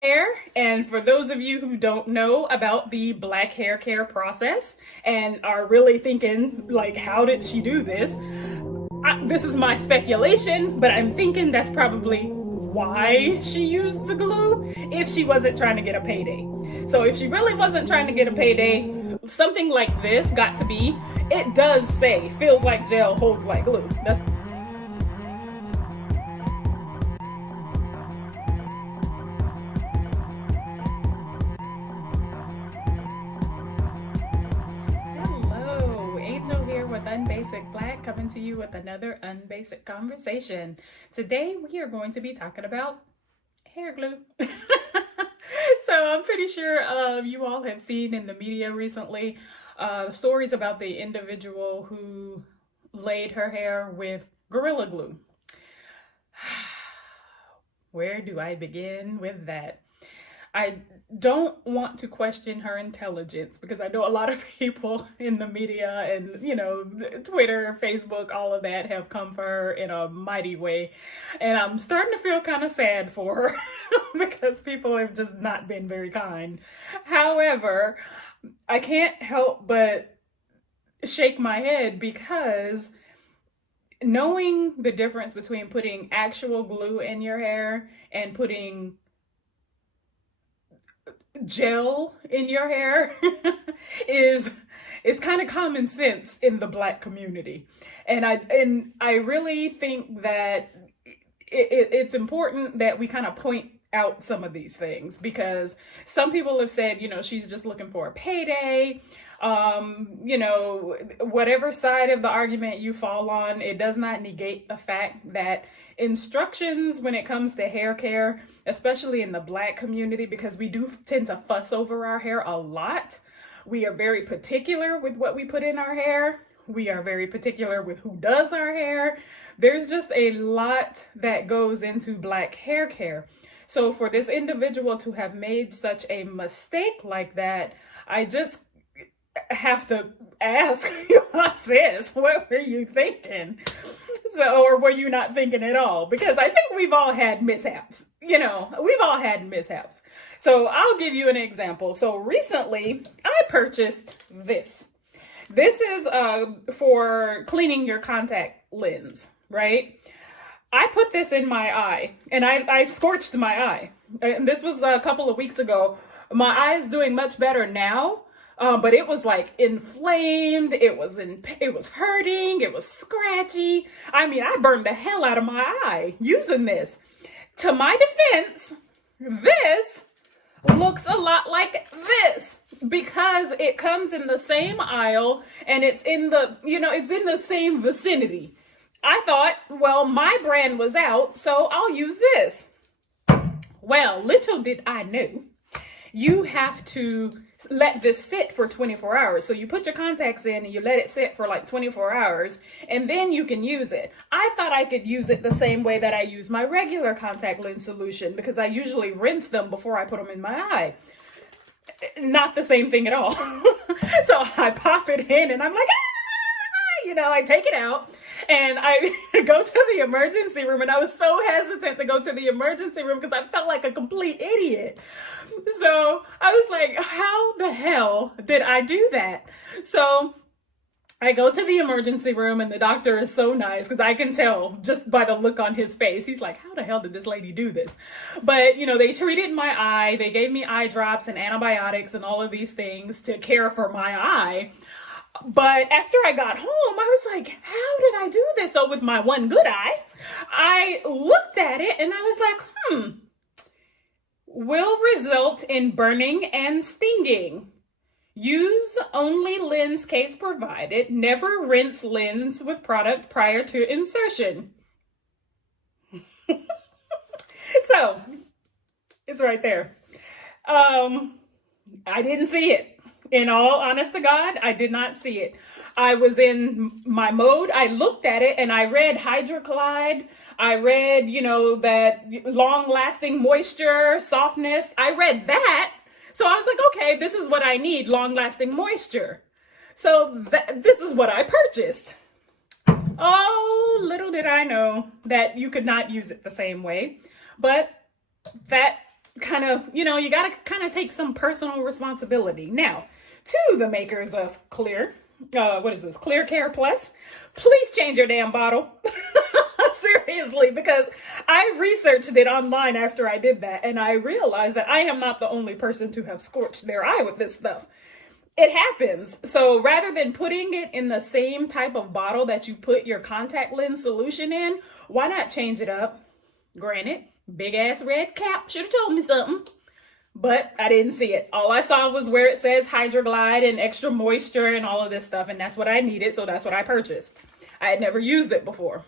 Hair. And for those of you who don't know about the black hair care process and are really thinking, like, how did she do this? This is my speculation, but I'm thinking that's probably why she used the glue if she wasn't trying to get a payday. So if she really wasn't trying to get a payday, something like this got to be, it does say, feels like gel, holds like glue. That's Hello, Angel here with unBasic Black, coming to you with another unBasic conversation. Today we are going to be talking about hair glue. So I'm pretty sure you all have seen in the media recently stories about the individual who laid her hair with Gorilla Glue. Where do I begin with that? I don't want to question her intelligence because I know a lot of people in the media and, Twitter, Facebook, all of that have come for her in a mighty way. And I'm starting to feel kind of sad for her because people have just not been very kind. However, I can't help but shake my head because knowing the difference between putting actual glue in your hair and putting gel in your hair is kind of common sense in the Black community. And I really think that it's important that we kind of point out some of these things because some people have said, she's just looking for a payday. Whatever side of the argument you fall on, it does not negate the fact that instructions when it comes to hair care, especially in the Black community, because we do tend to fuss over our hair a lot. We are very particular with what we put in our hair. We are very particular with who does our hair. There's just a lot that goes into Black hair care. So for this individual to have made such a mistake like that, I just have to ask you, sis, what were you thinking? So, or were you not thinking at all? Because I think we've all had mishaps. We've all had mishaps. So I'll give you an example. So recently I purchased this. This is for cleaning your contact lens, right? I put this in my eye and I scorched my eye. And this was a couple of weeks ago. My eye is doing much better now. But it was like inflamed. It was hurting. It was scratchy. I mean, I burned the hell out of my eye using this. To my defense, this looks a lot like this because it comes in the same aisle and it's in the same vicinity. I thought, well, my brand was out, so I'll use this. Well, little did I know, you have to let this sit for 24 hours. So you put your contacts in and you let it sit for like 24 hours and then you can use it. I thought I could use it the same way that I use my regular contact lens solution because I usually rinse them before I put them in my eye. Not the same thing at all. So I pop it in and I'm like, I take it out and I go to the emergency room, and I was so hesitant to go to the emergency room because I felt like a complete idiot. So I was like, how the hell did I do that? So I go to the emergency room and the doctor is so nice because I can tell just by the look on his face. He's like, how the hell did this lady do this? But, they treated my eye. They gave me eye drops and antibiotics and all of these things to care for my eye. But after I got home, I was like, how did I do this? So with my one good eye, I looked at it and I was like, will result in burning and stinging. Use only lens case provided. Never rinse lens with product prior to insertion. So it's right there. I didn't see it. In all honest to God, I did not see it. I was in my mode. I looked at it and I read hydrochloride. I read, that long-lasting moisture, softness. I read that. So I was like, okay, this is what I need, long-lasting moisture. So this is what I purchased. Oh, little did I know that you could not use it the same way. But that kind of, you got to kind of take some personal responsibility. Now, to the makers of Clear, what is this? Clear Care Plus, please change your damn bottle. Seriously, because I researched it online after I did that, and I realized that I am not the only person to have scorched their eye with this stuff. It happens. So rather than putting it in the same type of bottle that you put your contact lens solution in, why not change it up? Granted, big ass red cap should have told me something, but I didn't see it. All I saw was where it says Hydroglide and extra moisture and all of this stuff, and that's what I needed, so that's what I purchased. I had never used it before.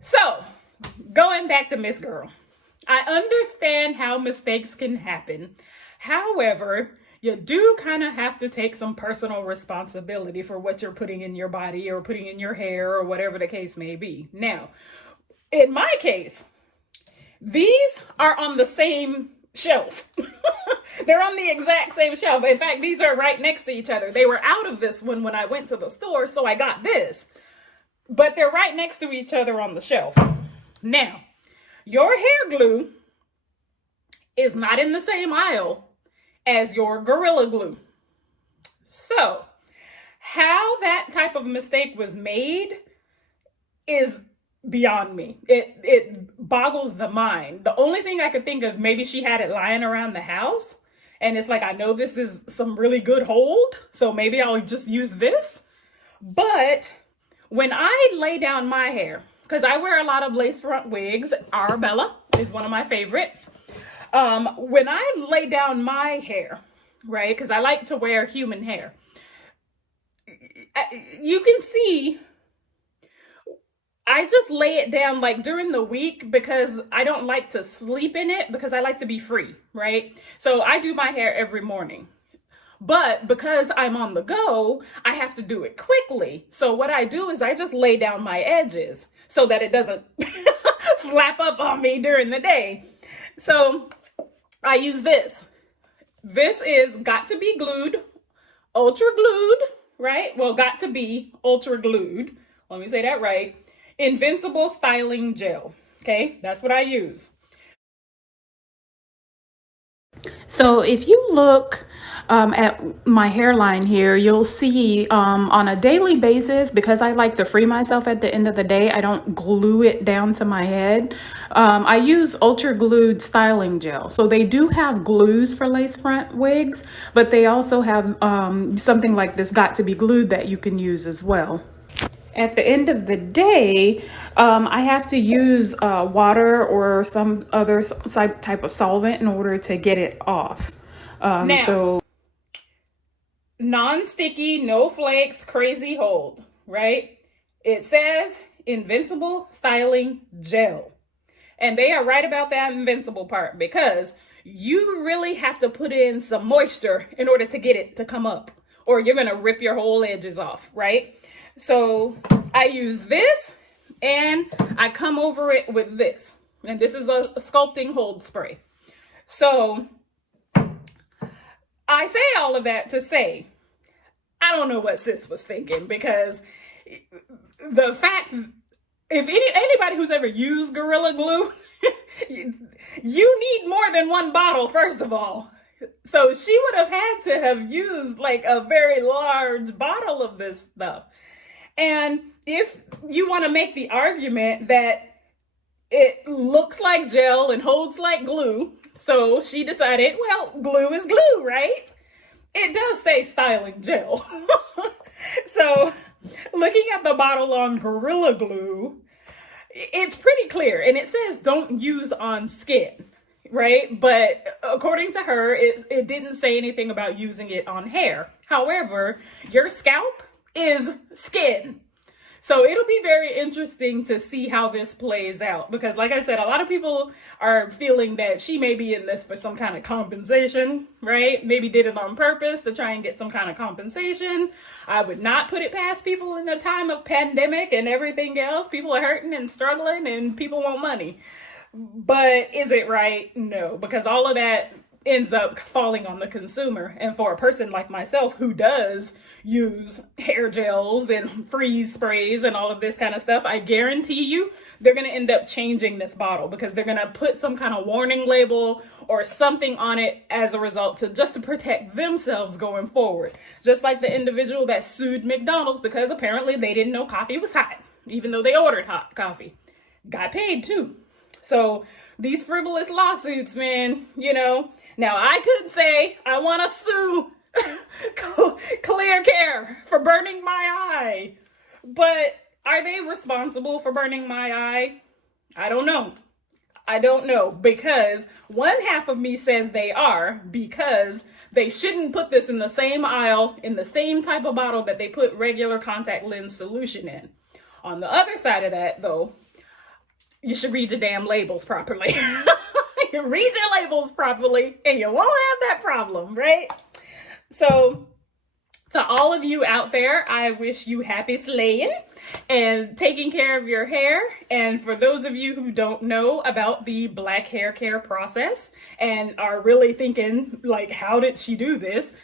So, going back to Miss Girl, I understand how mistakes can happen. However, you do kind of have to take some personal responsibility for what you're putting in your body or putting in your hair or whatever the case may be. Now, in my case, these are on the same shelf. They're on the exact same shelf. In fact, these are right next to each other. They were out of this one when I went to the store, so I got this. But they're right next to each other on the shelf. Now, your hair glue is not in the same aisle as your Gorilla Glue. So, how that type of mistake was made is beyond me. It boggles the mind. The only thing I could think of, maybe she had it lying around the house, and it's like, I know this is some really good hold, so maybe I'll just use this. But when I lay down my hair, because I wear a lot of lace front wigs, Arabella is one of my favorites. When I lay down my hair, right, because I like to wear human hair, you can see I just lay it down like during the week because I don't like to sleep in it because I like to be free, right? So I do my hair every morning. But because I'm on the go, I have to do it quickly. So what I do is I just lay down my edges so that it doesn't flap up on me during the day. So I use this. This is Got to Be Glued, Ultra Glued, right? Well, Got to Be Ultra Glued. Let me say that right. Invincible Styling Gel. Okay, that's what I use. So if you look at my hairline here, you'll see on a daily basis, because I like to free myself at the end of the day, I don't glue it down to my head. I use Ultra Glued Styling Gel. So they do have glues for lace front wigs, but they also have something like this Got to Be Glued that you can use as well. At the end of the day, I have to use water or some other type of solvent in order to get it off. So non-sticky, no flakes, crazy hold, right? It says Invincible Styling Gel. And they are right about that invincible part, because you really have to put in some moisture in order to get it to come up, or you're going to rip your whole edges off, right? So I use this and I come over it with this. And this is a sculpting hold spray. So I say all of that to say, I don't know what sis was thinking, because the fact, if anybody who's ever used Gorilla Glue, you need more than one bottle, first of all. So she would have had to have used like a very large bottle of this stuff. And if you want to make the argument that it looks like gel and holds like glue, so she decided, well, glue is glue, right? It does say styling gel. So looking at the bottle on Gorilla Glue, it's pretty clear. And it says don't use on skin, right? But according to her, it didn't say anything about using it on hair. However, your scalp is skin. So it'll be very interesting to see how this plays out, because like I said, a lot of people are feeling that she may be in this for some kind of compensation, right? Maybe did it on purpose to try and get some kind of compensation. I would not put it past people in a time of pandemic and everything else. People are hurting and struggling and people want money. But is it right? No, because all of that ends up falling on the consumer. And for a person like myself who does use hair gels and freeze sprays and all of this kind of stuff, I guarantee you they're going to end up changing this bottle because they're going to put some kind of warning label or something on it as a result to protect themselves going forward. Just like the individual that sued McDonald's because apparently they didn't know coffee was hot, even though they ordered hot coffee. Got paid too. So these frivolous lawsuits, man, you know, now I could say I want to sue Clear Care for burning my eye, but are they responsible for burning my eye? I don't know. I don't know, because one half of me says they are, because they shouldn't put this in the same aisle, in the same type of bottle that they put regular contact lens solution in. On the other side of that, though, you should read your damn labels properly. You read your labels properly and you won't have that problem, right? So to all of you out there, I wish you happy slaying and taking care of your hair. And for those of you who don't know about the black hair care process and are really thinking, like, how did she do this?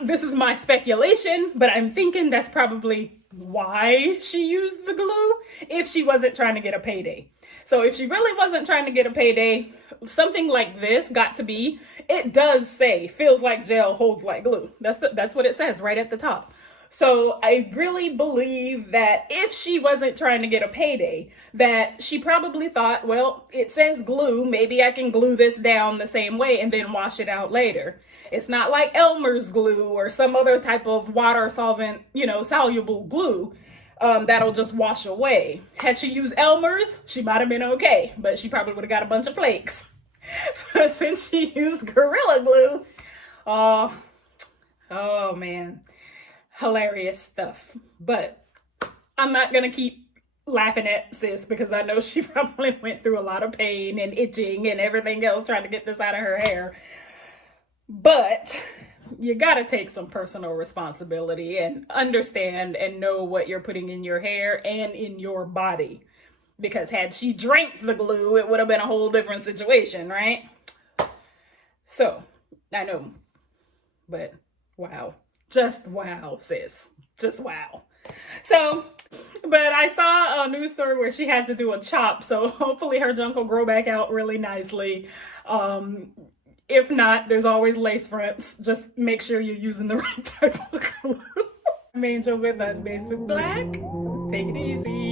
This is my speculation, but I'm thinking that's probably why she used the glue if she wasn't trying to get a payday. So if she really wasn't trying to get a payday, something like this got to be, it does say, feels like gel, holds like glue. That's what it says right at the top. So I really believe that if she wasn't trying to get a payday, that she probably thought, well, it says glue, maybe I can glue this down the same way and then wash it out later. It's not like Elmer's glue or some other type of water solvent, soluble glue that'll just wash away. Had she used Elmer's, she might have been okay, but she probably would have got a bunch of flakes. But since she used Gorilla Glue, oh man. Hilarious stuff. But I'm not gonna keep laughing at sis because I know she probably went through a lot of pain and itching and everything else trying to get this out of her hair. But you gotta take some personal responsibility and understand and know what you're putting in your hair and in your body. Because had she drank the glue, it would have been a whole different situation, right? So, I know, but wow. Just wow, sis. Just wow. So, but I saw a news story where she had to do a chop, so hopefully her junk will grow back out really nicely. If not, there's always lace fronts. Just make sure you're using the right type of glue. I'm Angel with unBasic Black. Take it easy.